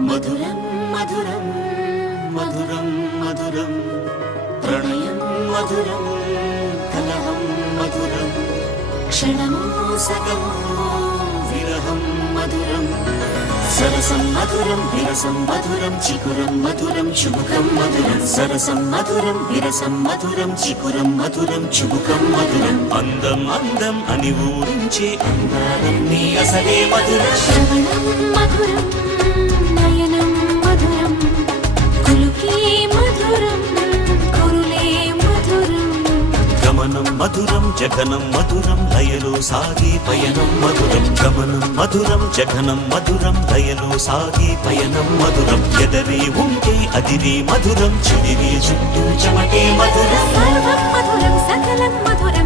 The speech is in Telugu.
మధురం మధురం మధురం మధురం ప్రణయం మధురం కలహం మధురం క్షణమో సగమో విరహం మధురం సరసం మధురం విరసం మధురం చికురం మధురం చుబుకం మధురం సరసం మధురం విరసం మధురం చికురం మధురం చుబుకం మధురం అందం అందం అని ఊరించే అందాలన్నీ అసలే మధురం శ్రవణం మధురం నయనం మధురం కులుకే మధురం కురులే మధురం గమనం మధురం జగనం మధురం లయలో సాగే పయనం మధురం గమనం మధురం జగనం మధురం లయలో సాగే పయనం మధురం ఎదరే ఉంటే అదిరే మధురం చెదిరే చుట్టూ చెమటే మధురం సర్వం మధురం సకలం మధురం